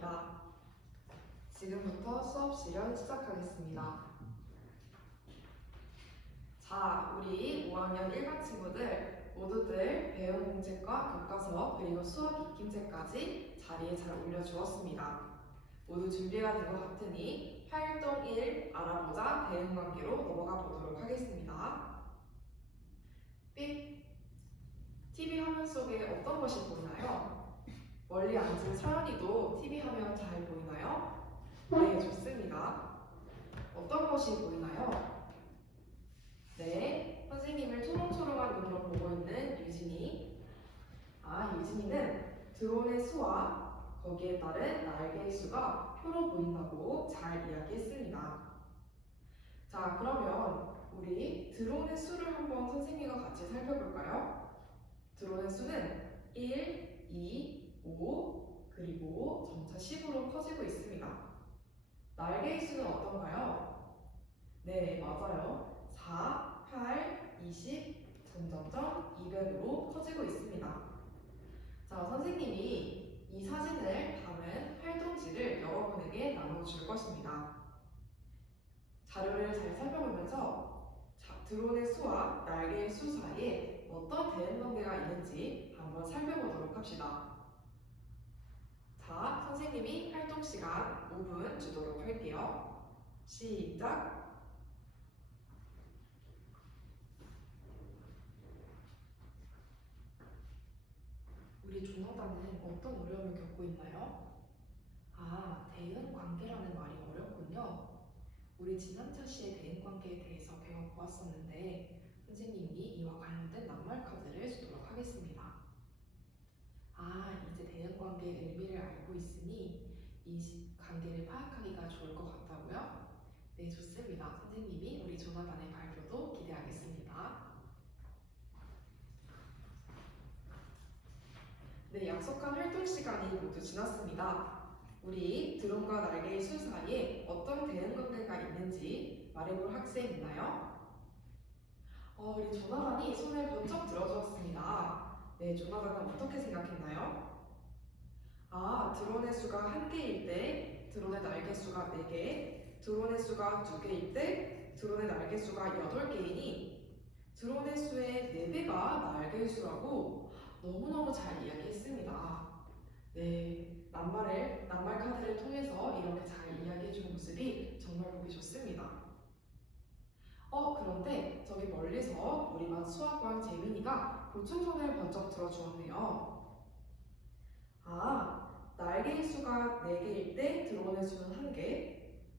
반갑습니다. 지금부터 수업 시간 시작하겠습니다. 자, 우리 5학년 1반 친구들 모두들 배운 공책과 교과서 그리고 수학 익힘책까지 자리에 잘 올려주었습니다. 모두 준비가 된 것 같으니 활동 1 알아보자 대응관계로 넘어가 보도록 하겠습니다. 삑! TV 화면 속에 어떤 것이 보이나요? 멀리 앉은 서연이도 TV 화면 잘 보이나요? 네, 좋습니다. 어떤 것이 보이나요? 네, 선생님을 초롱초롱한 눈으로 보고 있는 유진이. 유진이는 드론의 수와 거기에 따른 날개의 수가 표로 보인다고 잘 이야기했습니다. 자, 그러면 우리 드론의 수를 한번 선생님과 같이 살펴볼까요? 드론의 수는 1, 2, 5, 그리고 점차 10으로 커지고 있습니다. 날개의 수는 어떤가요? 네, 맞아요. 4, 8, 20, 점점점 200으로 커지고 있습니다. 자, 선생님이 이 사진을 담은 활동지를 여러분에게 나눠줄 것입니다. 자료를 잘 살펴보면서 드론의 수와 날개의 수 사이에 어떤 대응관계가 있는지 한번 살펴보도록 합시다. 자, 선생님이 활동 시간 5분 주도록 할게요. 시작! 우리 조나단은 어떤 어려움을 겪고 있나요? 대응관계라는 말이 어렵군요. 우리 지난차 시의 대응관계에 대해서 배워보았었는데 선생님이 이와 관련된 낱말 카드를 주도록 하겠습니다. 이제 대응관계의 의미를 알고 있으니 이 관계를 파악하기가 좋을 것 같다고요? 네, 좋습니다. 선생님이 우리 조나단의 발표도 기대하겠습니다. 네, 약속한 활동 시간이 모두 지났습니다. 우리 드론과 날개의 수 사이에 어떤 대응관계가 있는지 말해볼 학생 있나요? 우리 조나단이 손을 번쩍 들어주었습니다. 네, 조나단은 어떻게 생각했나요? 드론의 수가 1개일 때 드론의 날개 수가 4개, 드론의 수가 2개일 때 드론의 날개 수가 8개이니 드론의 수의 4배가 날개의 수라고 너무너무 잘 이야기했습니다. 네, 낱말 카드를 통해서 이렇게 잘 이야기해준 모습이 정말 보기 좋습니다. 그런데 저기 멀리서 우리 반 수학관 재민이가 보충손을 번쩍 들어주었네요. 날개의 수가 4개일 때 드론의 수는 1개,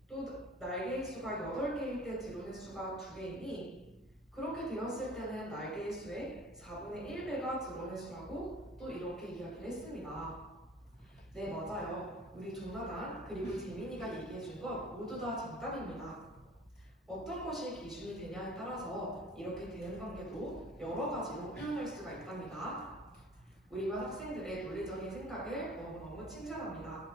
또 날개의 수가 8개일 때 드론의 수가 2개이니 그렇게 되었을 때는 날개의 수의 4분의 1배가 드론의 수라고 또 이렇게 이야기를 했습니다. 네, 맞아요. 우리 조나단 그리고 재민이가 얘기해준 것 모두 다 정답입니다. 어떤 것이 기준이 되냐에 따라서 이렇게 대응관계도 여러 가지로 표현할 수가 있답니다. 우리 반 학생들의 논리적인 생각을 너무너무 칭찬합니다.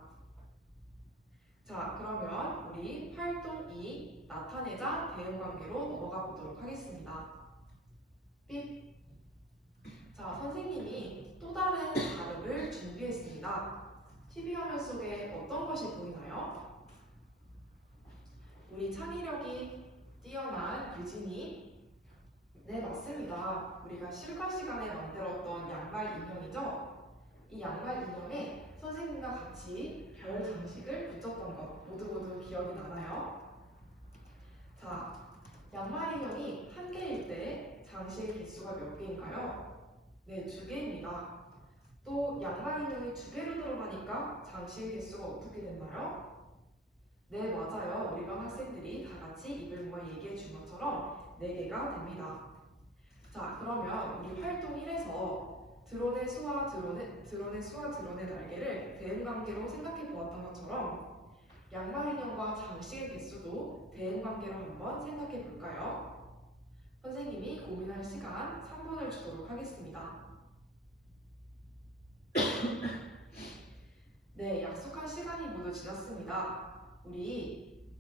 자, 그러면 우리 활동 2 나타내자 대응관계로 넘어가 보도록 하겠습니다. 삐. 자, 선생님이 또 다른 자료를 준비했습니다. TV 화면 속에 어떤 것이 보이나요? 우리 창의력이 뛰어난 유진이. 네, 맞습니다. 우리가 실과 시간에 만들었던 양말 인형이죠? 이 양말 인형에 선생님과 같이 별 장식을 붙였던 것 모두 기억이 나나요? 자, 양말 인형이 1개일 때 장식의 개수가 몇 개인가요? 네, 2개입니다. 또 양말 인형이 2개로 들어가니까 장식의 개수가 어떻게 됐나요? 네, 맞아요. 우리 반 학생들이 다 같이 입을 모아 얘기해 준 것처럼 4개가 됩니다. 자, 그러면 우리 활동 1에서 드론의 수와 드론의 날개를 대응관계로 생각해 보았던 것처럼 양말 인형과 장식의 개수도 대응관계로 한번 생각해 볼까요? 선생님이 고민할 시간 3분을 주도록 하겠습니다. 네, 약속한 시간이 모두 지났습니다. 우리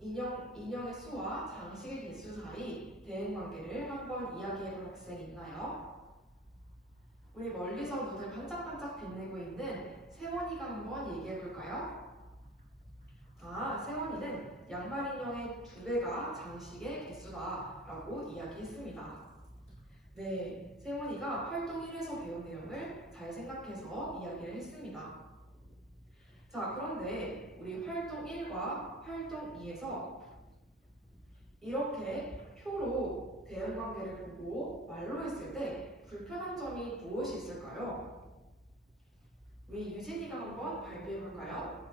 인형의 수와 장식의 개수 사이 대응관계를 한번 이야기해볼 학생 있나요? 우리 멀리서 눈을 반짝반짝 빛내고 있는 새 세원이가 한번 얘기해 볼까요? 세원이는 양말 인형의 2배가 장식의 개수다 라고 이야기했습니다. 네, 세원이가 활동 1에서 배운 내용을 잘 생각해서 이야기를 했습니다. 자, 그런데 우리 활동 1과 활동 2에서 이렇게 표로 대응관계를 보고 말로 했을 때 불편한 점이 무엇이 있을까요? 우리 유진이가 한번 발표해 볼까요?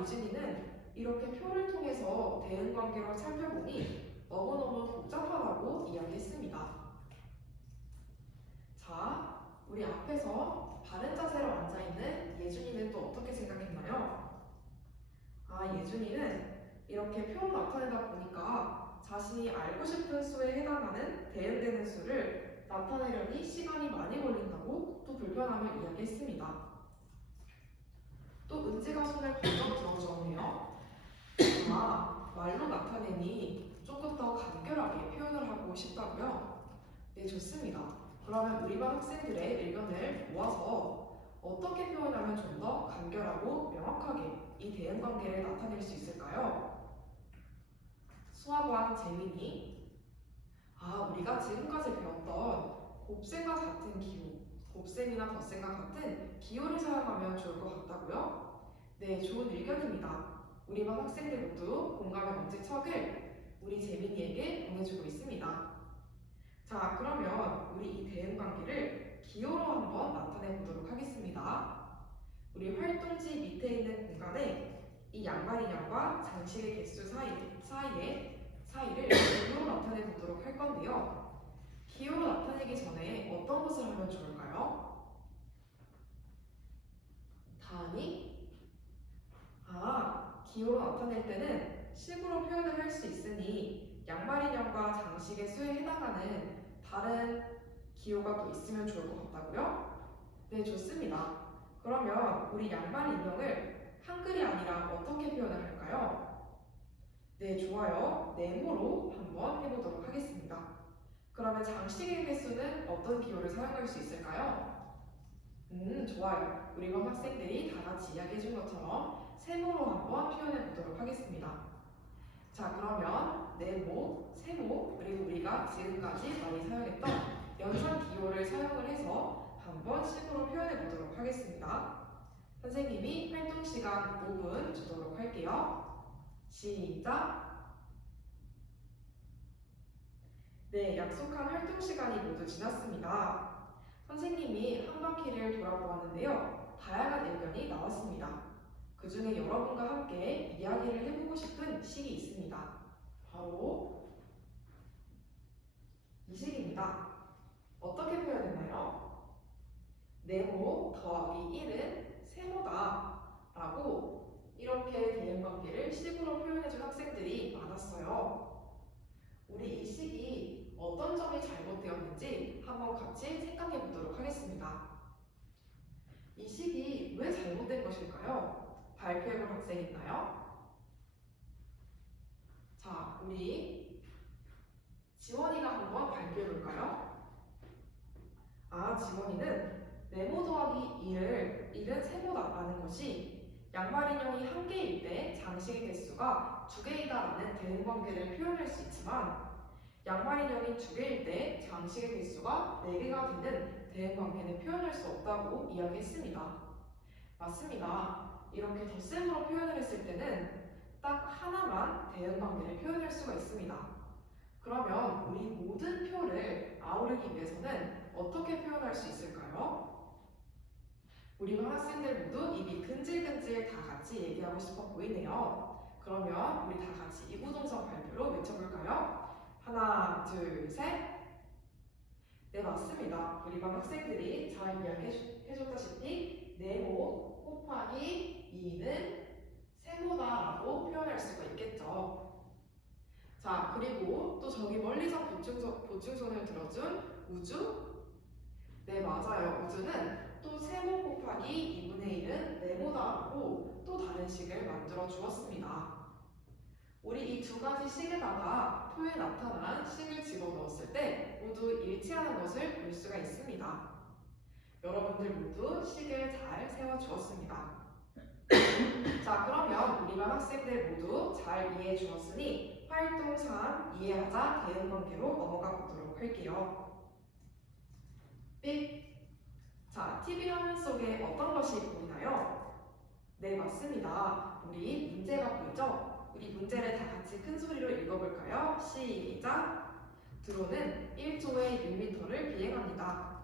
유진이는 이렇게 표를 통해서 대응관계를 살펴보니 너무너무 복잡하다고 이야기했습니다. 자, 우리 앞에서 바른 자세로 앉아있는 예준이는 또 어떻게 생각했나요? 예준이는 이렇게 표로 나타내다 보니까 자신이 알고 싶은 수에 해당하는 대응되는 수를 나타내려니 시간이 많이 걸린다고 또 불편함을 이야기했습니다. 또 은지가 손을 번쩍 들어주었네요. 말로 나타내니 조금 더 간결하게 표현을 하고 싶다고요? 네, 좋습니다. 그러면 우리 반 학생들의 의견을 모아서 어떻게 표현하면 좀 더 간결하고 명확하게 이 대응관계를 나타낼 수 있을까요? 수학왕 재민이 우리가 지금까지 배웠던 곱셈과 같은 기호, 곱셈이나 덧셈과 같은 기호를 사용하면 좋을 것 같다고요? 네, 좋은 의견입니다. 우리 반 학생들 모두 공감의 엄지척을 우리 재민이에게 보내주고 있습니다. 자, 그러면 우리 이 대응관계를 기호로 한번 나타내 보도록 하겠습니다. 우리 활동지 밑에 있는 공간에 이 양말 인형과 장식의 개수 사이를 기호로 나타내 보도록 할 건데요. 기호로 나타내기 전에 어떤 것을 하면 좋을까요? 다음이 기호로 나타낼 때는 식으로 표현을 할 수 있으니 양말 인형과 장식의 수에 해당하는 다른 기호가 또 있으면 좋을 것 같다고요? 네, 좋습니다. 그러면 우리 양말 인형을 한글이 아니라 어떻게 표현을 할까요? 네, 좋아요. 네모로 한번 해보도록 하겠습니다. 그러면 장식의 개수는 어떤 기호를 사용할 수 있을까요? 좋아요. 우리 반 학생들이 다 같이 이야기해준 것처럼 세모로 한번 표현해 보도록 하겠습니다. 자, 그러면 네모, 세모, 그리고 우리가 지금까지 많이 사용했던 연산 기호를 사용을 해서 한번 식으로 표현해 보도록 하겠습니다. 선생님이 활동 시간 5분 주도록 할게요. 시작! 네, 약속한 활동 시간이 모두 지났습니다. 선생님이 한 바퀴를 돌아보았는데요. 다양한 의견이 나왔습니다. 그 중에 여러분과 함께 이야기를 해보고 싶은 식이 있습니다. 바로 이 식입니다. 어떻게 표현했나요? 네모 더하기 1은 세모다 라고 이렇게 대응관계를 식으로 표현해준 학생들이 많았어요. 우리 이 식이 어떤 점이 잘못되었는지 한번 같이 생각해 보도록 하겠습니다. 이 식이 왜 잘못된 것일까요? 발표해 볼 학생 있나요? 자, 우리 지원이가 한번 발표해 볼까요? 지원이는 네모 더하기 1은 세모다라는 것이 양말 인형이 1개일 때 장식의 개수가 2개이다라는 대응관계를 표현할 수 있지만 양말 인형이 2개일 때 장식의 개수가 4개가 되는 대응관계는 표현할 수 없다고 이야기했습니다. 맞습니다. 이렇게 덧셈으로 표현을 했을 때는 딱 하나만 대응관계를 표현할 수가 있습니다. 그러면 우리 모든 표를 아우르기 위해서는 어떻게 표현할 수 있을까요? 우리 반 학생들 모두 입이 근질근질 다 같이 얘기하고 싶어 보이네요. 그러면 우리 다 같이 이구동성 발표로 외쳐볼까요? 하나, 둘, 셋. 네, 맞습니다. 우리 반 학생들이 잘 이야기해줬다시피 네모 곱하기 2는 세모다라고 표현할 수가 있겠죠. 자, 그리고 또 저기 멀리서 보충선을 들어준 우주? 네, 맞아요. 우주는 또 세모 곱하기 2분의 1은 네모다라고 또 다른 식을 만들어 주었습니다. 우리 이 2가지 식에다가 표에 나타난 식을 집어넣었을 때 모두 일치하는 것을 볼 수가 있습니다. 여러분들 모두 식을 잘 세워주었습니다. 자, 그러면 우리 반 학생들 모두 잘 이해해 주었으니 활동 3 이해하자 대응관계로 넘어가 보도록 할게요. 삑! 자, TV 화면 속에 어떤 것이 보이나요? 네, 맞습니다. 우리 문제가 보이죠? 우리 문제를 다 같이 큰 소리로 읽어볼까요? 시작! 드론은 1초에 6m를 비행합니다.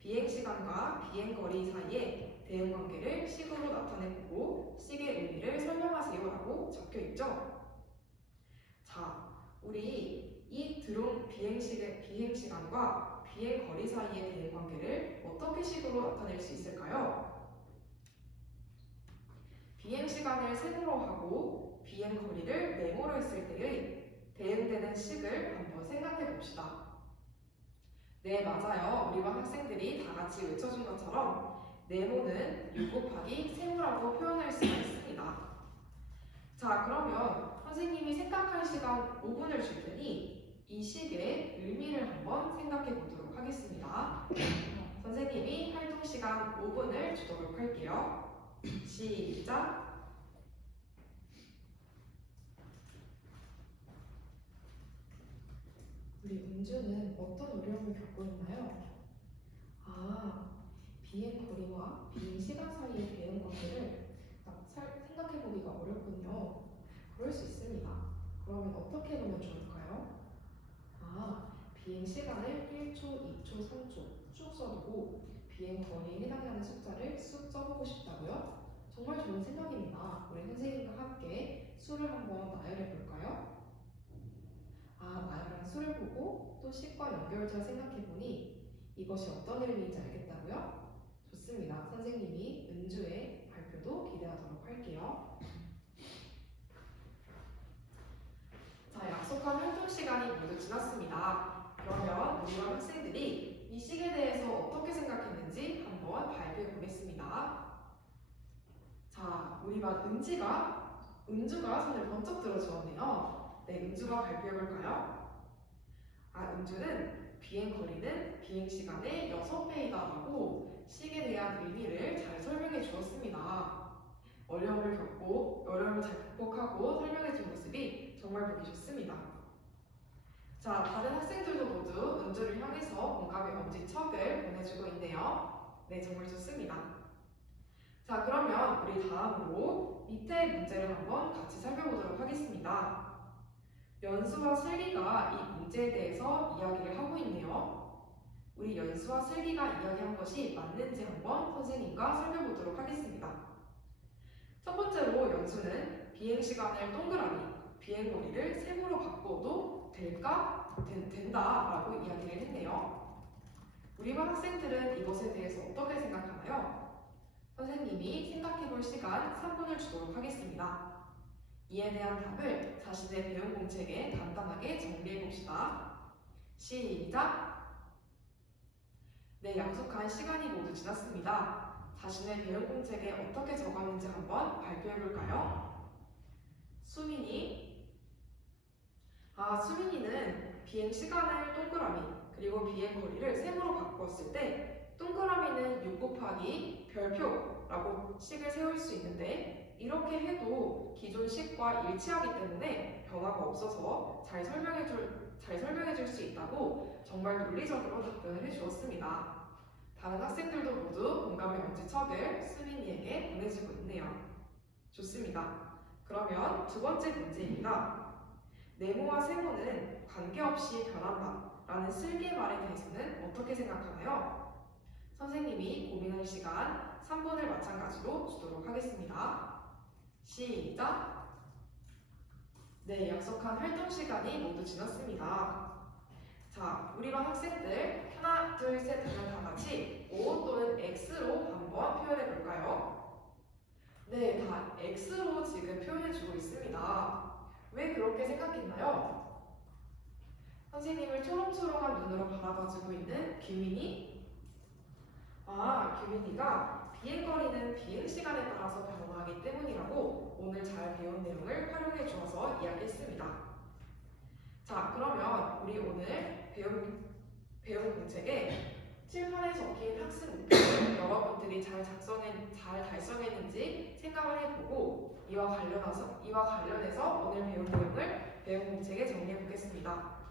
비행시간과 비행거리 사이에 대응관계를 식으로 나타내보고 식의 의미를 설명하세요 라고 적혀있죠? 자, 우리 이 드론 비행시간과 비행거리 사이의 대응관계를 어떻게 식으로 나타낼 수 있을까요? 비행시간을 세모로 하고 비행거리를 네모로 했을 때의 대응되는 식을 한번 생각해 봅시다. 네, 맞아요. 우리 반 학생들이 다 같이 외쳐준 것처럼 네모는 6 곱하기 세모라고 표현할 수가 있습니다. 자, 그러면 선생님이 생각할 시간 5분을 줄 테니 이 식의 의미를 한번 생각해 보도록 하겠습니다. 선생님이 활동 시간 5분을 주도록 할게요. 시작! 우리 은주는 어떤 어려움을 겪고 있나요? 비행 거리와 비행 시간 사이의 대응 관계를 생각해보기가 어렵군요. 그럴 수 있습니다. 그러면 어떻게 하면 좋을까요? 비행 시간을 1초, 2초, 3초 쭉 써두고 비행 거리에 해당하는 숫자를 쑥 써보고 싶다고요? 정말 좋은 생각입니다. 우리 선생님과 함께 수를 한번 나열해 볼까요? 나열한 수를 보고 또 식과 연결지어 생각해보니 이것이 어떤 의미인지 알겠다고요? 좋습니다. 선생님이 은주의 발표도 기대하도록 할게요. 자, 약속한 활동 시간이 모두 지났습니다. 그러면 우리 반 학생들이 이 식에 대해서 어떻게 생각했는지 한번 발표해 보겠습니다. 자, 우리 반 은주가 손을 번쩍 들어주었네요. 네, 은주가 발표해 볼까요? 은주는 비행 거리는 비행 시간의 6배이다라고 식에 대한 의미를 잘 설명해 주었습니다. 어려움을 잘 극복하고 설명해 준 모습이 정말 보기 좋습니다. 자, 다른 학생들도 모두 은주를 향해서 공감의 엄지척을 보내주고 있네요. 네, 정말 좋습니다. 자, 그러면 우리 다음으로 밑에 문제를 한번 같이 살펴보도록 하겠습니다. 연수와 슬기가 이 문제에 대해서 이야기를 하고 있네요. 우리 연수와 슬기가 이야기한 것이 맞는지 한번 선생님과 살펴보도록 하겠습니다. 첫 번째로 연수는 비행시간을 동그라미, 비행거리를 세모로 바꿔도 된다라고 이야기를 했네요. 우리 반 학생들은 이것에 대해서 어떻게 생각하나요? 선생님이 생각해볼 시간 3분을 주도록 하겠습니다. 이에 대한 답을 자신의 배운 공책에 간단하게 정리해봅시다. 시작! 네, 약속한 시간이 모두 지났습니다. 자신의 배운 공책에 어떻게 적었는지 한번 발표해볼까요? 수민이는 비행 시간을 동그라미 그리고 비행 거리를 세모로 바꿨을 때 동그라미는 6 곱하기 별표라고 식을 세울 수 있는데 이렇게 해도 기존 식과 일치하기 때문에 변화가 없어서 잘 설명해 줄 수 있다고 정말 논리적으로 답변을 해주었습니다. 다른 학생들도 모두 공감의 엄지척을 수민이에게 보내주고 있네요. 좋습니다. 그러면 두 번째 문제입니다. 네모와 세모는 관계없이 변한다 라는 슬기의 말에 대해서는 어떻게 생각하나요? 선생님이 고민할 시간 3분을 마찬가지로 주도록 하겠습니다. 시작! 네, 약속한 활동 시간이 모두 지났습니다. 자, 우리 반 학생들 하나, 둘, 셋 하면 다 같이 O 또는 X로 한번 표현해 볼까요? 네, 다 X로 지금 표현해 주고 있습니다. 왜 그렇게 생각했나요? 선생님을 초롱초롱한 눈으로 바라봐주고 있는 규민이 규민이가 비행거리는 비행시간에 따라서 변화하기 때문이라고 오늘 잘 배운 내용을 활용해 주어서 이야기했습니다. 자, 그러면 우리 오늘 배운 공책에 칠판에 적힌 학습 목표를 여러분들이 잘 달성했는지 생각을 해보고 이와 관련해서 오늘 배운 내용을 배운 공책에 정리해 보겠습니다.